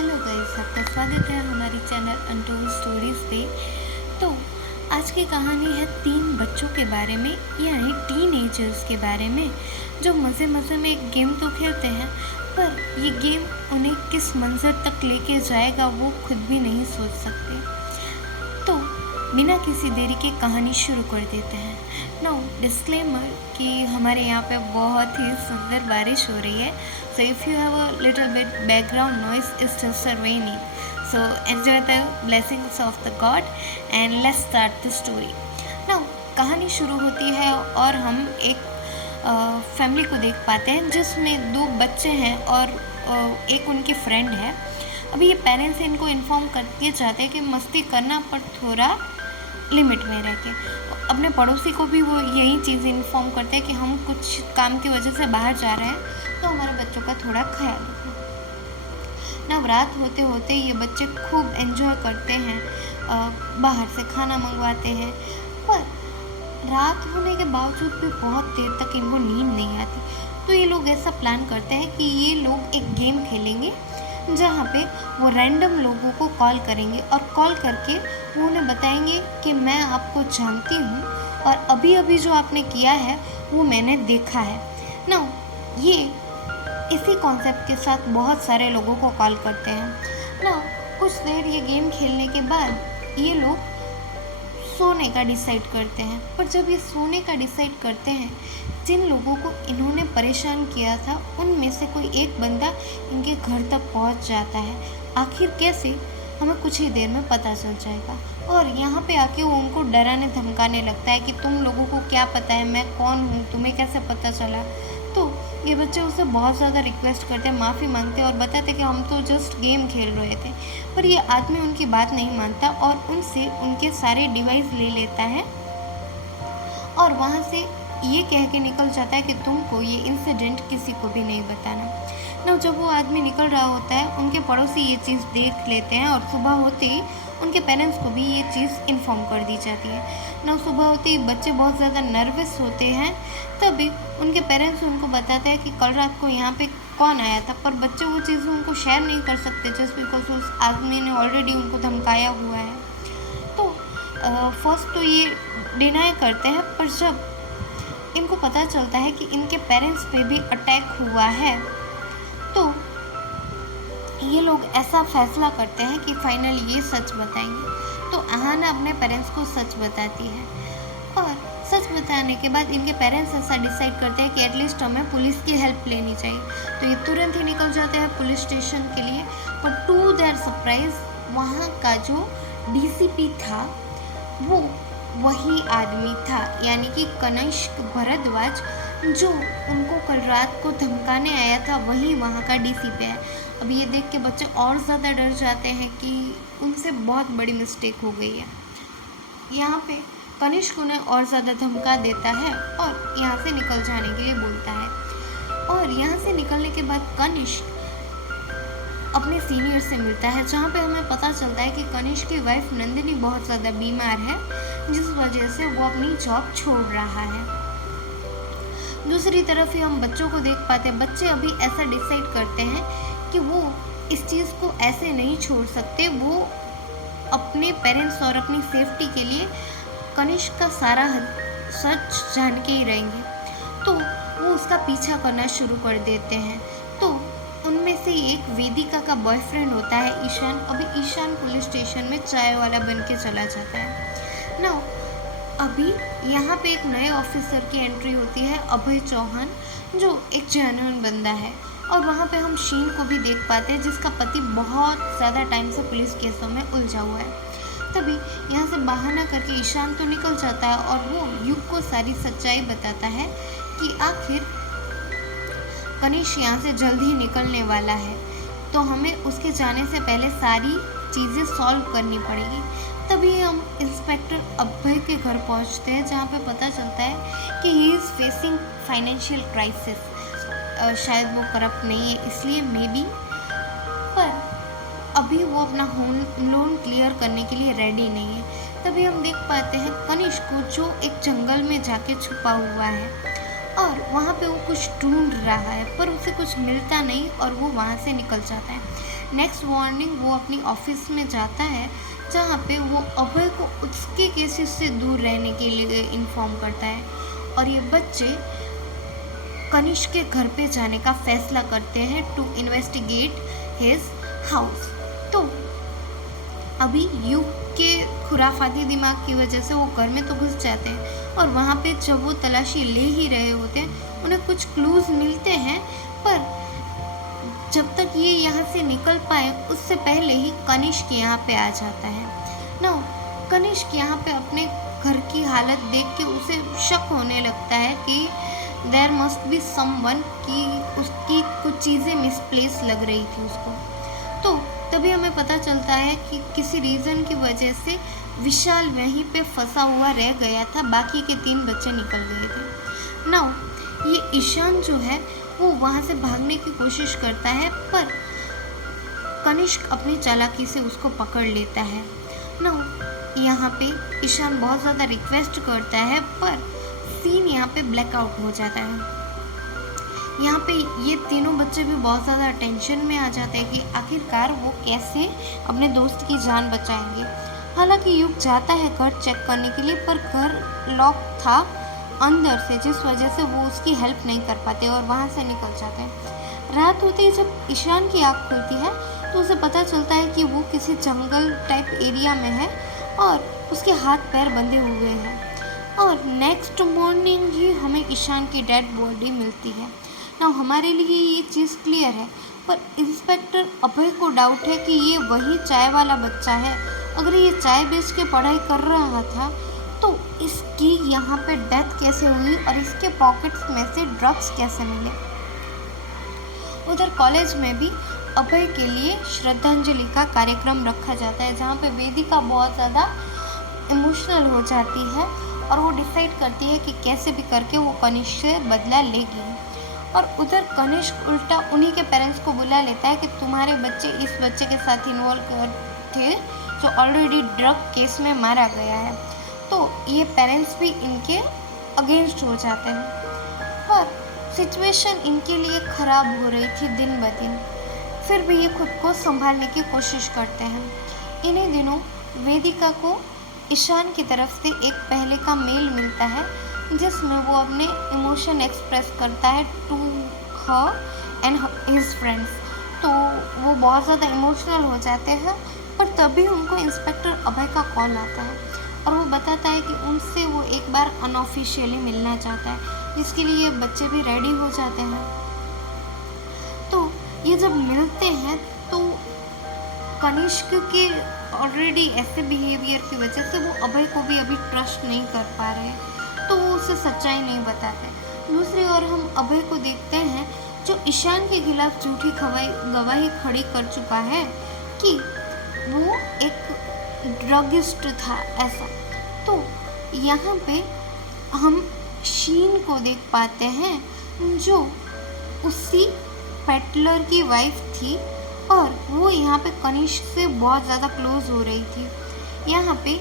Hello guys, आपका स्वागत है हमारी चैनल अनटोल्ड स्टोरीज पे। तो आज की कहानी है 3 बच्चों के बारे में, यानी टीनेजर्स के बारे में, जो मज़े मज़े में एक गेम तो खेलते हैं, पर ये गेम उन्हें किस मंज़र तक लेके जाएगा वो खुद भी नहीं सोच सकते। तो बिना किसी देरी के कहानी शुरू कर देते हैं। नो डिस्क्लेमर कि हमारे यहाँ पे बहुत ही सुंदर बारिश हो रही है, so if you have a little bit background noise it's just a raining, so enjoy the blessings of the God and let's start the story. Now कहानी शुरू होती है और हम एक फैमिली को देख पाते हैं जिसमें 2 बच्चे हैं और एक उनकी फ्रेंड है। अभी ये पेरेंट्स इनको इन्फॉर्म करके चाहते हैं कि मस्ती करना, पर थोड़ा लिमिट में रह के। अपने पड़ोसी को भी वो यही चीज़ इन्फॉर्म करते हैं कि हम कुछ काम की वजह से बाहर जा रहे हैं, तो हमारे बच्चों का थोड़ा ख्याल रखें ना। रात होते होते ये बच्चे खूब एंजॉय करते हैं, बाहर से खाना मंगवाते हैं, पर रात होने के बावजूद भी बहुत देर तक इनको नींद नहीं आती। तो ये लोग ऐसा प्लान करते हैं कि ये लोग एक गेम खेलेंगे जहाँ पे वो रैंडम लोगों को कॉल करेंगे और कॉल करके वो उन्हें बताएंगे कि मैं आपको जानती हूँ और अभी अभी जो आपने किया है वो मैंने देखा है ना। ये इसी कॉन्सेप्ट के साथ बहुत सारे लोगों को कॉल करते हैं ना। कुछ देर ये गेम खेलने के बाद ये लोग सोने का डिसाइड करते हैं, पर जब ये सोने का डिसाइड करते हैं, जिन लोगों को इन्होंने परेशान किया था उनमें से कोई एक बंदा इनके घर तक पहुंच जाता है। आखिर कैसे, हमें कुछ ही देर में पता चल जाएगा। और यहाँ पे आके वो उनको डराने धमकाने लगता है कि तुम लोगों को क्या पता है मैं कौन हूँ, तुम्हें कैसे पता चला। तो ये बच्चे उससे बहुत ज़्यादा रिक्वेस्ट करते, माफ़ी मांगते और बताते कि हम तो जस्ट गेम खेल रहे थे, पर ये आदमी उनकी बात नहीं मानता और उनसे उनके सारे डिवाइस ले लेता है और वहाँ से ये कह के निकल जाता है कि तुमको ये इंसिडेंट किसी को भी नहीं बताना ना। जब वो आदमी निकल रहा होता है, उनके पड़ोसी ये चीज़ देख लेते हैं और सुबह होते ही उनके पेरेंट्स को भी ये चीज़ इन्फॉर्म कर दी जाती है ना। सुबह होते ही बच्चे बहुत ज़्यादा नर्वस होते हैं, तभी उनके पेरेंट्स उनको बताते हैं कि कल रात को यहाँ पे कौन आया था, पर बच्चे वो चीज़ उनको शेयर नहीं कर सकते जस्ट बिकॉज उस आदमी ने ऑलरेडी उनको धमकाया हुआ है। तो फर्स्ट तो ये डिनाई करते हैं, पर जब इनको पता चलता है कि इनके पेरेंट्स पे भी अटैक हुआ है, तो ये लोग ऐसा फैसला करते हैं कि फाइनली ये सच बताएंगे। तो अहाना अपने पेरेंट्स को सच बताती है और सच बताने के बाद इनके पेरेंट्स ऐसा डिसाइड करते हैं कि एटलीस्ट हमें पुलिस की हेल्प लेनी चाहिए। तो ये तुरंत ही निकल जाते हैं पुलिस स्टेशन के लिए, पर टू देयर सरप्राइज वहाँ का जो डीसीपी था वो वही आदमी था, यानी कि कनिष्क भारद्वाज, जो उनको कल रात को धमकाने आया था, वही वहाँ का डीसीपी है। अब ये देख के बच्चे और ज़्यादा डर जाते हैं कि उनसे बहुत बड़ी मिस्टेक हो गई है। यहाँ पे कनिष्क उन्हें और ज़्यादा धमका देता है और यहाँ से निकल जाने के लिए बोलता है। और यहाँ से निकलने के बाद कनिष्क अपने सीनियर से मिलता है, जहाँ पे हमें पता चलता है कि कनिष्क की वाइफ नंदिनी बहुत ज़्यादा बीमार है, जिस वजह से वो अपनी जॉब छोड़ रहा है। दूसरी तरफ ही हम बच्चों को देख पाते हैं। बच्चे अभी ऐसा डिसाइड करते हैं कि वो इस चीज़ को ऐसे नहीं छोड़ सकते, वो अपने पेरेंट्स और अपनी सेफ्टी के लिए कनिष्क का सारा सच जान के ही रहेंगे। तो वो उसका पीछा करना शुरू कर देते हैं। तो उनमें से एक वेदिका का बॉयफ्रेंड होता है ईशान। अभी ईशान पुलिस स्टेशन में चाय वाला बन के चला जाता है ना। अभी यहाँ पे एक नए ऑफिसर की एंट्री होती है, अभय चौहान, जो एक जेन्युइन बंदा है। और वहाँ पे हम शीन को भी देख पाते हैं, जिसका पति बहुत ज़्यादा टाइम से पुलिस केसों में उलझा हुआ है। तभी यहाँ से बहाना करके ईशान तो निकल जाता है और वो युग को सारी सच्चाई बताता है कि आखिर कनिष्क यहाँ से जल्द ही निकलने वाला है, तो हमें उसके जाने से पहले सारी चीज़ें सॉल्व करनी पड़ेगी। तभी हम इंस्पेक्टर अभय के घर पहुँचते हैं, जहाँ पे पता चलता है कि he is facing financial crisis. शायद वो करप्ट नहीं है इसलिए मे बी, पर अभी वो अपना होम लोन क्लियर करने के लिए रेडी नहीं है। तभी हम देख पाते हैं कनिष्क को, जो एक जंगल में जाके छुपा हुआ है और वहाँ पे वो कुछ ढूंढ रहा है, पर उसे कुछ मिलता नहीं और वो वहाँ से निकल जाता है। नेक्स्ट मॉर्निंग वो अपनी ऑफिस में जाता है, जहाँ पे वो अभय को उसके केसेस से दूर रहने के लिए इन्फॉर्म करता है, और ये बच्चे कनिष्क के घर पे जाने का फैसला करते हैं टू इन्वेस्टिगेट हिज हाउस। तो अभी युग के खुराफाती दिमाग की वजह से वो घर में तो घुस जाते हैं, और वहाँ पे जब वो तलाशी ले ही रहे होते हैं उन्हें कुछ क्लूज मिलते हैं, पर जब तक ये यहाँ से निकल पाए उससे पहले ही कनिष्क यहाँ पे आ जाता है ना। कनिष्क यहाँ पे अपने घर की हालत देख के उसे शक होने लगता है कि देयर मस्ट बी समवन, कि उसकी कुछ चीज़ें मिसप्लेस लग रही थी उसको। तो तभी हमें पता चलता है कि किसी रीज़न की वजह से विशाल वहीं पे फंसा हुआ रह गया था, बाकी के 3 बच्चे निकल गए थे। नाउ ये ईशान जो है वो वहाँ से भागने की कोशिश करता है, पर कनिष्क अपनी चालाकी से उसको पकड़ लेता है। नाउ यहाँ पे ईशान बहुत ज़्यादा रिक्वेस्ट करता है, पर सीन यहाँ पे ब्लैकआउट हो जाता है। यहाँ पे ये तीनों बच्चे भी बहुत ज़्यादा टेंशन में आ जाते हैं कि आखिरकार वो कैसे अपने दोस्त की जान बचाएंगे। हालांकि युग जाता है घर चेक करने के लिए, पर घर लॉक था अंदर से, जिस वजह से वो उसकी हेल्प नहीं कर पाते और वहाँ से निकल जाते हैं। रात होते ही जब ईशान की आँख खुलती है तो उसे पता चलता है कि वो किसी जंगल टाइप एरिया में है और उसके हाथ पैर बंधे हुए हैं, और नेक्स्ट मॉर्निंग ही हमें ईशान की डेड बॉडी मिलती है ना। हमारे लिए ये चीज़ क्लियर है, पर इंस्पेक्टर अभय को डाउट है कि ये वही चाय वाला बच्चा है। अगर ये चाय बेच के पढ़ाई कर रहा था तो इसकी यहाँ पे डेथ कैसे हुई और इसके पॉकेट्स में से ड्रग्स कैसे मिले। उधर कॉलेज में भी अभय के लिए श्रद्धांजलि का कार्यक्रम रखा जाता है, जहाँ पे वेदिका बहुत ज़्यादा इमोशनल हो जाती है और वो डिसाइड करती है कि कैसे भी करके वो कनिष्क से बदला लेगी। और उधर कनिष्क उल्टा उन्हीं के पेरेंट्स को बुला लेता है कि तुम्हारे बच्चे इस बच्चे के साथ इन्वॉल्व थे जो ऑलरेडी ड्रग केस में मारा गया है। तो ये पेरेंट्स भी इनके अगेंस्ट हो जाते हैं, पर सिचुएशन इनके लिए ख़राब हो रही थी दिन ब दिन। फिर भी ये खुद को संभालने की कोशिश करते हैं। इन्हीं दिनों वेदिका को ईशान की तरफ से एक पहले का मेल मिलता है, जिसमें वो अपने इमोशन एक्सप्रेस करता है to her and his friends. तो वो बहुत ज़्यादा इमोशनल हो जाते हैं, पर तभी उनको इंस्पेक्टर अभय का कॉल आता है और वो बताता है कि उनसे वो एक बार अनऑफिशियली मिलना चाहता है, जिसके लिए बच्चे भी रेडी हो जाते हैं। तो ये जब मिलते हैं तो कनिष्क के ऑलरेडी ऐसे बिहेवियर की वजह से वो अभय को भी अभी ट्रस्ट नहीं कर पा रहे, तो वो उसे सच्चाई नहीं बताते। दूसरी ओर हम अभय को देखते हैं जो ईशान के खिलाफ झूठी गवाही खड़ी कर चुका है कि वो एक ड्रगिस्ट था ऐसा। तो यहाँ पे हम शीन को देख पाते हैं जो उसी पेटलर की वाइफ थी, और वो यहाँ पे कनिष्क से बहुत ज़्यादा क्लोज हो रही थी। यहाँ पे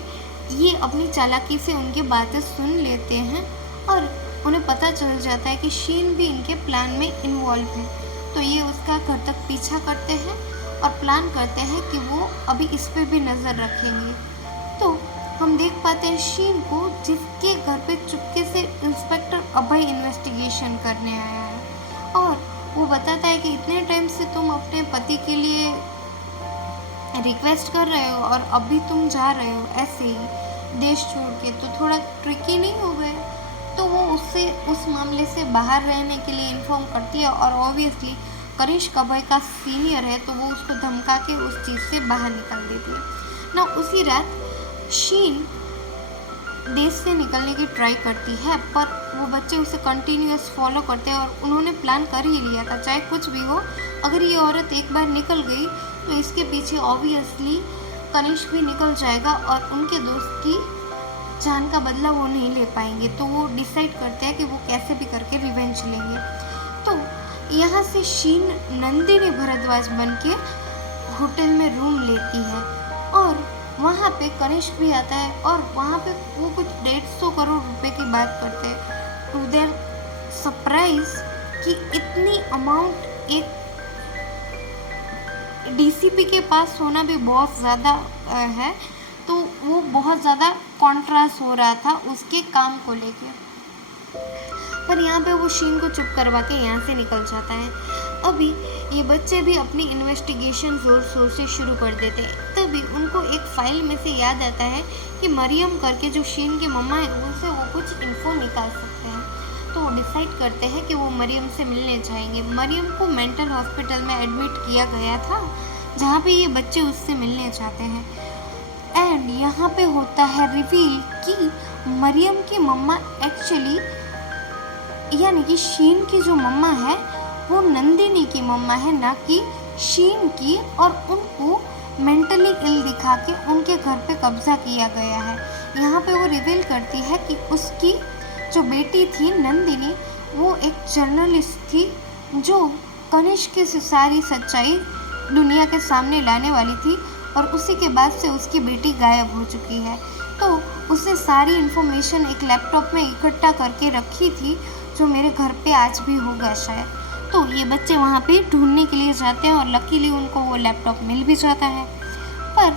ये अपनी चालाकी से उनकी बातें सुन लेते हैं और उन्हें पता चल जाता है कि शीन भी इनके प्लान में इन्वॉल्व है। तो ये उसका घर तक पीछा करते हैं और प्लान करते हैं कि वो अभी इस पे भी नज़र रखेंगे। तो हम देख पाते हैं शीन को, जिसके घर पे चुपके से इंस्पेक्टर अभय इन्वेस्टिगेशन करने आया है, और वो बताता है कि इतने टाइम से तुम अपने पति के लिए रिक्वेस्ट कर रहे हो और अभी तुम जा रहे हो ऐसे ही देश छोड़ के, तो थोड़ा ट्रिकी नहीं हो गए। तो वो उससे उस मामले से बाहर रहने के लिए इन्फॉर्म करती है, और ऑब्वियसली कनिष्क अभय का सीनियर है तो वो उसको धमका के उस चीज़ से बाहर निकाल देती है ना। उसी रात शीन देश से निकलने की ट्राई करती है, पर वो बच्चे उसे कंटिन्यूअस फॉलो करते हैं और उन्होंने प्लान कर ही लिया था, चाहे कुछ भी हो, अगर ये औरत एक बार निकल गई तो इसके पीछे ऑब्वियसली कनिष्क भी निकल जाएगा और उनके दोस्त की जान का बदला वो नहीं ले पाएंगे। तो वो डिसाइड करते हैं कि वो कैसे भी करके रिवेंज लेंगे। तो यहाँ से शीन नंदिनी भरद्वाज बन के होटल में रूम लेती है, और वहाँ पे कनिष्क भी आता है, और वहाँ पे वो कुछ 150 करोड़ रुपए की बात करते हैं। टू देयर सरप्राइज कि इतनी अमाउंट डीसीपी के पास सोना भी बहुत ज़्यादा है, तो वो बहुत ज़्यादा कॉन्ट्रास्ट हो रहा था उसके काम को लेके। पर यहाँ पे वो शीन को चुप करवा के यहाँ से निकल जाता है। अभी ये बच्चे भी अपनी इन्वेस्टिगेशन ज़ोर शोर से शुरू कर देते हैं। तभी उनको एक फ़ाइल में से याद आता है कि मरियम करके जो शीन की मम्मा है उनसे वो कुछ इन्फो निकाल सकते हैं। तो वो डिसाइड करते हैं कि वो मरियम से मिलने जाएंगे। मरियम को मेंटल हॉस्पिटल में एडमिट किया गया था, जहाँ पे ये बच्चे उससे मिलने जाते हैं। एंड यहाँ पे होता है रिवील कि मरियम की मम्मा एक्चुअली, यानी कि शीन की जो मम्मा है वो नंदिनी की मम्मा है, ना कि शीन की। और उनको मेंटली इल दिखा के उनके घर पे कब्जा किया गया है। यहाँ पे वो रिवील करती है कि उसकी जो बेटी थी नंदिनी, वो एक जर्नलिस्ट थी जो कनिष्क की सारी सच्चाई दुनिया के सामने लाने वाली थी, और उसी के बाद से उसकी बेटी गायब हो चुकी है। तो उसने सारी इन्फॉर्मेशन एक लैपटॉप में इकट्ठा करके रखी थी, जो मेरे घर पे आज भी होगा शायद। तो ये बच्चे वहाँ पे ढूंढने के लिए जाते हैं और लकीली उनको वो लैपटॉप मिल भी जाता है। पर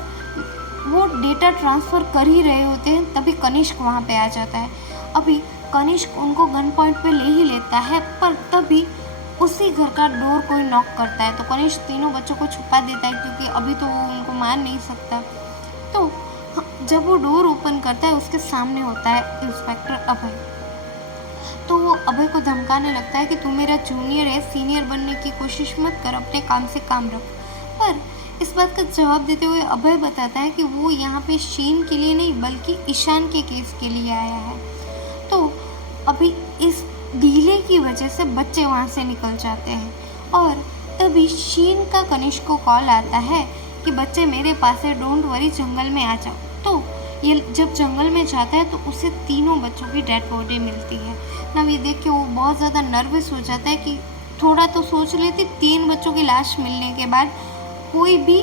वो डेटा ट्रांसफ़र कर ही रहे होते हैं, तभी कनिष्क वहाँ पे आ जाता है। अभी कनिष्क उनको गन पॉइंट पे ले ही लेता है, पर तभी उसी घर का डोर कोई नॉक करता है। तो कनिष्क तीनों बच्चों को छुपा देता है, क्योंकि अभी तो वो उनको मार नहीं सकता। तो जब वो डोर ओपन करता है, उसके सामने होता है इंस्पेक्टर अभय। तो वो अभय को धमकाने लगता है कि तू मेरा जूनियर है, सीनियर बनने की कोशिश मत कर, अपने काम से काम रख। पर इस बात का जवाब देते हुए अभय बताता है कि वो यहाँ पे शीन के लिए नहीं, बल्कि ईशान के केस के लिए आया है। तो अभी इस डीले की वजह से बच्चे वहाँ से निकल जाते हैं, और तभी शीन का कनिष्क को कॉल आता है कि बच्चे मेरे पास है, डोंट वरी, जंगल में आ जाओ। तो ये जब जंगल में जाता है तो उसे तीनों बच्चों की डेड बॉडी मिलती है ना। ये देख के वो बहुत ज़्यादा नर्वस हो जाता है कि थोड़ा तो सोच लेती, 3 बच्चों की लाश मिलने के बाद कोई भी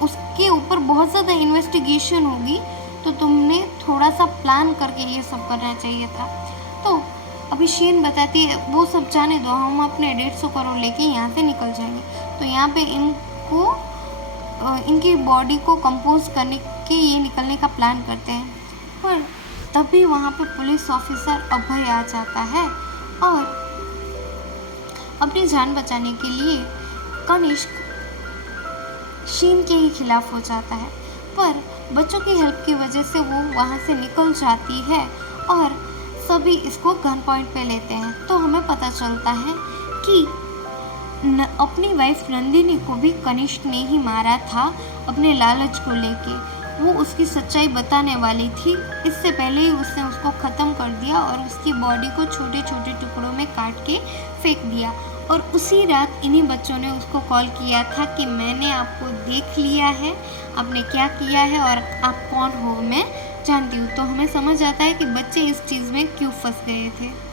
उसके ऊपर बहुत ज़्यादा इन्वेस्टिगेशन होगी, तो तुमने थोड़ा सा प्लान करके ये सब करना चाहिए था। तो अभी शीन बताती है वो सब जाने दो, हम अपने 150 करोड़ लेके यहाँ से निकल जाएंगे। तो यहाँ पे इनकी बॉडी को कंपोज करने के ये निकलने का प्लान करते हैं। पर तभी वहाँ पे पुलिस ऑफिसर अभय आ जाता है और अपनी जान बचाने के लिए कनिष्क शीन के ही खिलाफ हो जाता है। पर बच्चों की हेल्प की वजह से वो वहाँ से निकल जाती है और सभी इसको गन पॉइंट पे लेते हैं। तो हमें पता चलता है कि अपनी वाइफ नंदिनी को भी कनिष्क ने ही मारा था, अपने लालच को लेके। वो उसकी सच्चाई बताने वाली थी, इससे पहले ही उसने उसको ख़त्म कर दिया और उसकी बॉडी को छोटे छोटे टुकड़ों में काट के फेंक दिया। और उसी रात इन्हीं बच्चों ने उसको कॉल किया था कि मैंने आपको देख लिया है, आपने क्या किया है और आप कौन हो मैं जानती हूँ। तो हमें समझ आता है कि बच्चे इस चीज़ में क्यों फंस गए थे।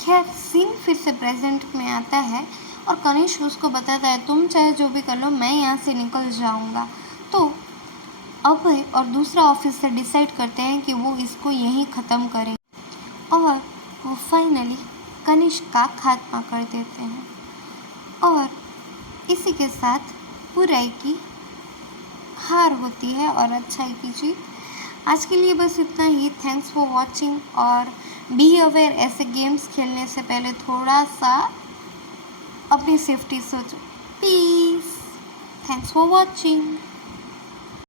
खैर सीन फिर से प्रेजेंट में आता है और कनिष्क उसको बताता है तुम चाहे जो भी कर लो, मैं यहाँ से निकल जाऊँगा। तो अभय और दूसरा ऑफिसर डिसाइड करते हैं कि वो इसको यहीं ख़त्म करेंगे और वो फाइनली कनिष्क का खात्मा कर देते हैं। और इसी के साथ बुराई की हार होती है और अच्छाई की जीत। आज के लिए बस इतना ही। थैंक्स फॉर वॉचिंग और बी अवेयर, ऐसे गेम्स खेलने से पहले थोड़ा सा अपनी सेफ्टी सोचो। पीस। Thanks for watching.